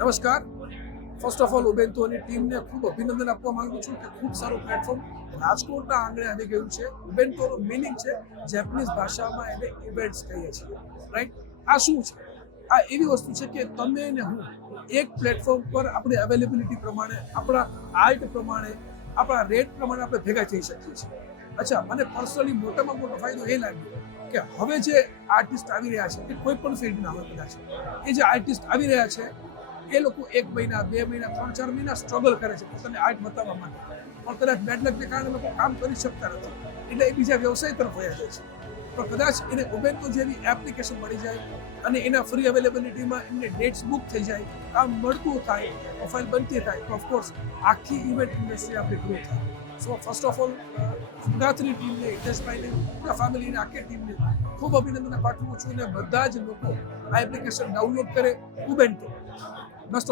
નમસ્કાર. First of all ઉબેન્ટોની ટીમને ખૂબ અભિનંદન આપવા માંગુ છું કે ખૂબ સારું પ્લેટફોર્મ રાજકોટના આંગણે આવી ગયું છે. ઉબેન્ટોનું મિનિંગ છે જેપનીઝ ભાષામાં એને ઇવેન્ટ્સ કહીએ છીએ, રાઈટ? આ શું છે? આ એવી વસ્તુ છે કે તમે ને હું એક પ્લેટફોર્મ પર આપણી અવેલેબિલિટી પ્રમાણે, આપણા આર્ટ પ્રમાણે, આપણા રેટ પ્રમાણે આપણે ભેગા થઈ શકીએ છીએ. અચ્છા, મને પર્સનલી મોટામાં મોટો ફાયદો એ લાગ્યો કે હવે જે આર્ટિસ્ટ આવી રહ્યા છે એ કોઈ પણ ફિલ્ડના હોય કદાચ, એ જે આર્ટિસ્ટ આવી રહ્યા છે એ લોકો 1 મહિના, 2 મહિના, 3-4 મહિના સ્ટ્રગલ કરે છે પોતાને આર્ટ બતાવવા માટે, પણ કદાચ બેડ લકને કારણે લોકો કામ કરી શકતા નથી, એટલે એ બીજા વ્યવસાય તરફ વયા જાય છે. પણ કદાચ એને ઉબેન્ટો જેવી એપ્લિકેશન મળી જાય અને એના ફ્રી અવેલેબિલિટીમાં એમને ડેટ્સ બુક થઈ જાય, કામ મળતું થાય, પ્રોફાઇલ બનતી થાય, તો ઓફકોર્સ આખી ઇવેન્ટ ઇન્ડસ્ટ્રી આપણી ગ્રો થાય. સો ફર્સ્ટ ઓફ ઓલ ગુજરાતની ટીમને, હિતેશભાઈને, પૂરા ફેમિલીને, આખી ટીમને ખૂબ અભિનંદન પાઠવું છું અને બધા જ લોકો આ એપ્લિકેશન ડાઉનલોડ કરે, ઉબેન્ટો.